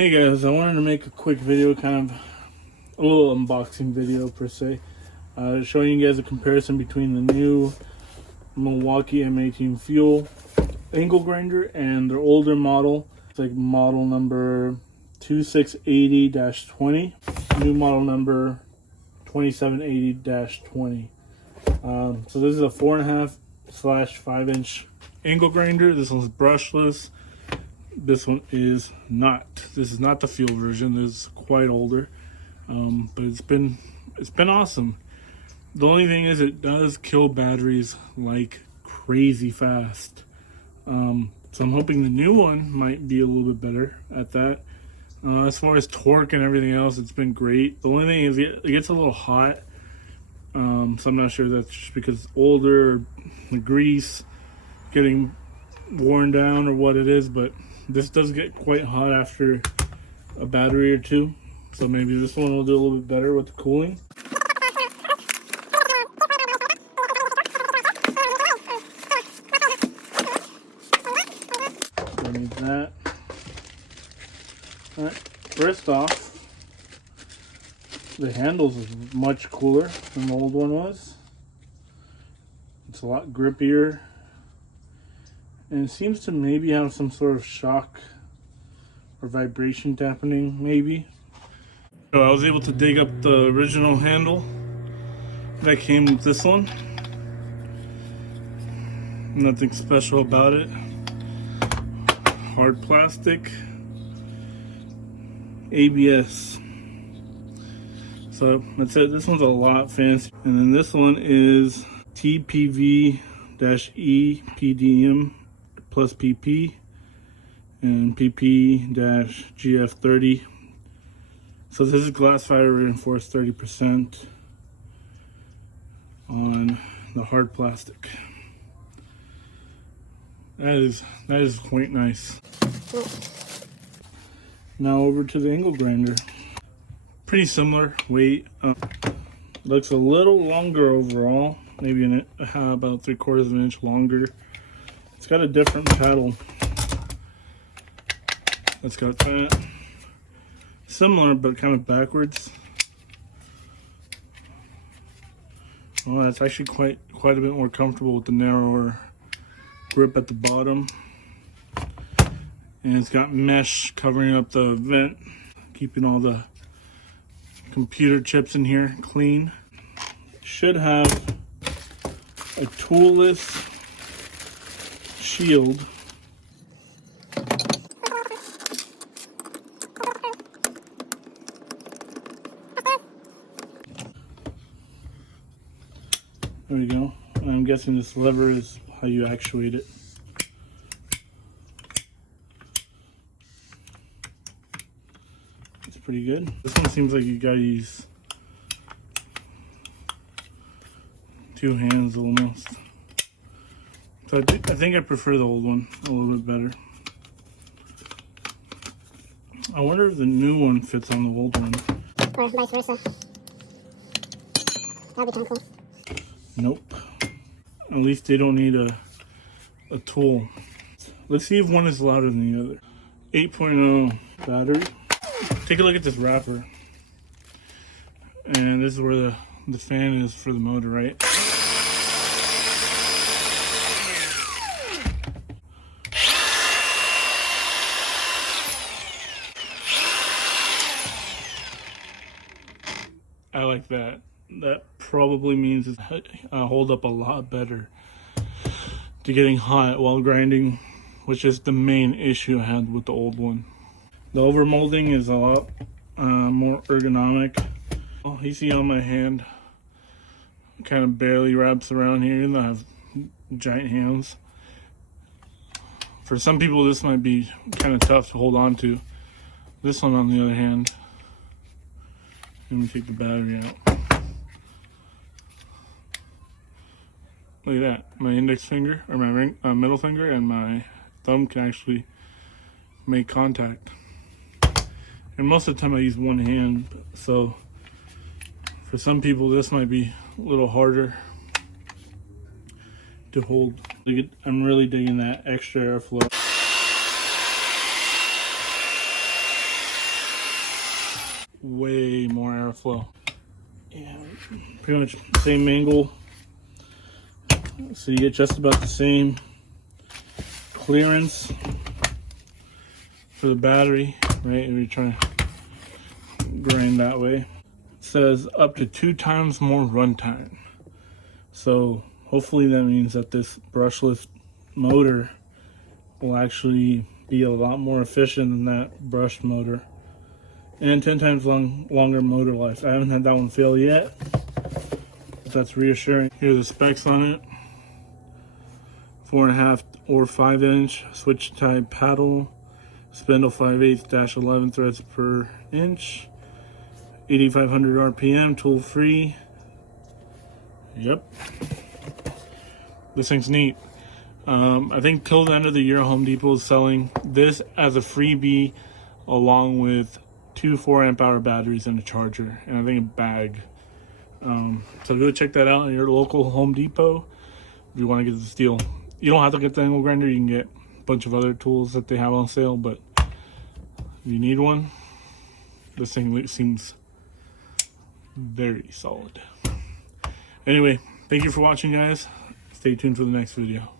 Hey guys, I wanted to make a quick video, kind of a little unboxing video per se, showing you guys a comparison between the new Milwaukee M18 Fuel Angle Grinder and their older model. It's like model number 2680-20, new model number 2780-20. So this is a 4.5/5 inch angle grinder. This one's brushless. This one is not. This is not the fuel version. This is quite older, but it's been awesome. The only thing is it does kill batteries like crazy fast. So I'm hoping the new one might be a little bit better at that. As far as torque and everything else, it's been great. The only thing is it gets a little hot. So I'm not sure that's just because it's older, the grease getting worn down or what it is, but this does get quite hot after a battery or two. So maybe this one will do a little bit better with the cooling. Don't need that. Alright, first off, the handles is much cooler than the old one was. It's a lot grippier. And it seems to maybe have some sort of shock or vibration happening, maybe. So I was able to dig up the original handle that came with this one. Nothing special about it. Hard plastic. ABS. So that's it. This one's a lot fancy. And then this one is TPV-E PDM plus PP and PP-GF30. So this is glass fiber reinforced 30% on the hard plastic. That is quite nice. Now over to the angle grinder. Pretty similar weight. Looks a little longer overall, maybe about 3/4 of an inch longer. It's got a different paddle. It's got that. Similar, but kind of backwards. Well, that's actually quite a bit more comfortable with the narrower grip at the bottom. And it's got mesh covering up the vent, keeping all the computer chips in here clean. Should have a toolless shield. There we go. I'm guessing this lever is how you actuate it. It's pretty good. This one seems like you gotta use two hands almost. So I think I prefer the old one a little bit better. I wonder if the new one fits on the old one. Or vice versa. That'd be kind of cool. Nope. At least they don't need a tool. Let's see if one is louder than the other. 8.0 battery. Take a look at this wrapper. And this is where the fan is for the motor, right? I like that. That probably means it's hold up a lot better to getting hot while grinding, which is the main issue I had with the old one. The overmolding is a lot more ergonomic. Oh, you see on my hand, kind of barely wraps around here, and I have giant hands. For some people, this might be kind of tough to hold on to. This one, on the other hand, let me take the battery out. Look at that. My index finger, or my middle finger, and my thumb can actually make contact. And most of the time I use one hand, so for some people this might be a little harder to hold. I'm really digging that extra airflow. way more airflow. Yeah, pretty much same angle. So you get just about the same clearance for the battery, right? If you're trying to grind that way. It says up to 2 times more runtime. So hopefully that means that this brushless motor will actually be a lot more efficient than that brushed motor. And 10 times longer motor life. I haven't had that one fail yet, but that's reassuring. Here are the specs on it. 4.5 or 5 inch switch type paddle, spindle 5/8-11 threads per inch, 8,500 RPM, tool free. Yep, this thing's neat. I think till the end of the year, Home Depot is selling this as a freebie, along with 2 4-amp hour batteries and a charger, and I think a bag. So go check that out in your local Home Depot if you want to get this deal. You don't have to get the angle grinder. You can get a bunch of other tools that they have on sale, but if you need one, this thing seems very solid. Anyway, thank you for watching, guys. Stay tuned for the next video.